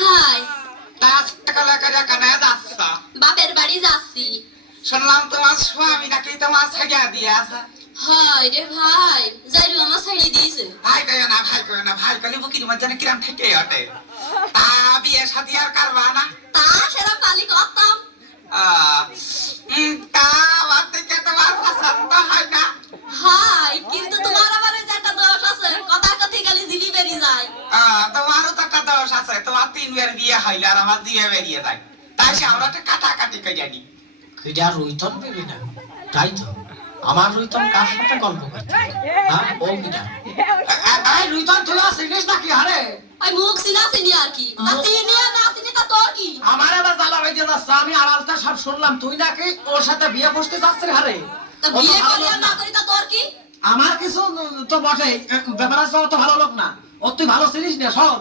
High, সকালে করে কানে যাচ্ছ? বাপের বাড়ি যাচ্ছি। শুনলাম তোমার স্বামী নাকি তোমার ছেড়ে দিয়ে আছে। হাই রে ভাই, যাইরু আমার ছাড়ি দিয়েছে। ভাই কয় না, ভাই কয় না, ভাই কলে বুকির মধ্যে না কিরাম থেকে ওঠে। তা বিয়ে শাদী আর করবা না? তা সেরা পালি করতাম। তা আমার থেকে তোমার পছন্দ হয় না? হাই, কিন্তু তোমার আবার এই যে একটা দোষ আছে, কথা কথি গেলে জিভি বেরিয়ে যায়। তোমারও তো একটা দোষ আছে, তোমার 3 বার বিয়ে হইলে আর আমার দিয়ে বেরিয়ে যায়। তাই সে আমরা একটা কাটাকাটি করে জানি। এটা রুইতন পেবি না, তাই তো আমার রুইতন কার সাথে গল্প করছে? হ্যাঁ, ও কিনা তাই রুইতন তুই আসিস নাকি? আরে ওই মুখ চিনা চিনি আর কি, তা চিনি আর না চিনি তা তোর কি? আমার আবার জ্বালা বেজে যাচ্ছে। আমি আড়ালটা সব শুনলাম, তুই নাকি ওর সাথে বিয়ে বসতে যাচ্ছিস। হারে তা বিয়ে করি আর না করি তা তোর কি? আমার কিছু তো বটে, ব্যাপার আছে, অত ভালো লোক না ও, তুই ভালো ছিলিস না। শোন,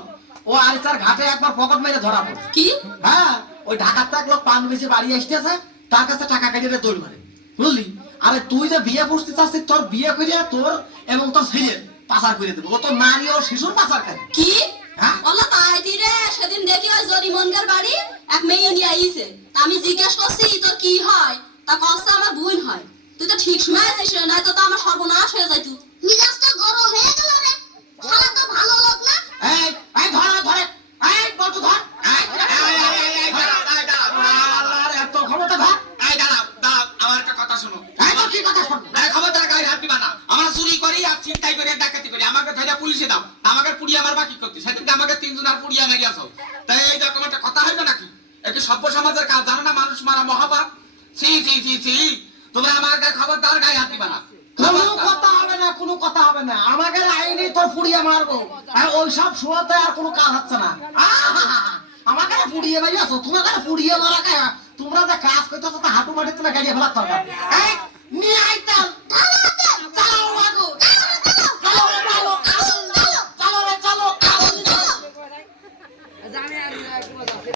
ও আরিচার ঘাটে একবার পকেট মেরে ধরা পড়ে। কি? হ্যাঁ, ওই ঢাকার তো এক লোক পান বেশি বাড়ি আসতেছে, তার কাছে টাকা কেটে দৌড় মারে, বুঝলি? আরে তুই যে বিয়ে বসতে চাচ্ছিস, তোর বিয়ে করে তোর এবং তোর ছেলের পাচার করে দেবো। ও তো নারী ও শিশুর পাচার করে। কি? হ্যাঁ? ওলা তাই দিরে সেদিন দেখি ওই জরিমনগার বাড়ি এক মেয়ে নিয়ে আইছে। তা আমি জিজ্ঞেস করছি তোর কি হয়, তা কষ্ট আমার বোন হয়। তুই তো ঠিক সময় আছিস, নাই তো আমার সর্বনাশ হয়ে যাইতু। মিজাজটা গরম হয়ে গেল রে। শালা তো ভালো লোক না। এই এই ধরে এই বলতো ধর, আল্লাহর এত ক্ষমতা ধর। আমার একটা কথা শোনো। এই তো কি কথা শোন। খবরদার গায়ে হাত দিবা না। আমরা চুরি করি আর চিন্তাই করি আর ডাকাতি করি, আমাকে ধরে পুলিশে দাও। আমাকে পুড়িয়ে আমার বাকি করতে সেদিনকে আমাকে 3 জন আর পুড়িয়ে মেরে আসো। তাই এই রকম একটা কথা হইবে নাকি? একটি সভ্য সমাজের কাজ জানো না? মানুষ মারা মহাপাপ। ছি ছি ছি ছি, তোমরা আমাকে খবরদার গায়ে হাত দিবা না। কোনো কথা হবে না, কোনো কথা হবে না। আমাকে আইনি তোর পুড়িয়ে মারবো। আর ওই সব শোয়াতে আর কোনো কাজ হচ্ছে না। আমাকে পুড়িয়ে মারি আসো, তোমাকে পুড়িয়ে মারা কে? তোমরা যে কাজ করতেছো তা হাঁটু মাটিতে গাড়িয়ে ফেলার দরকার। এই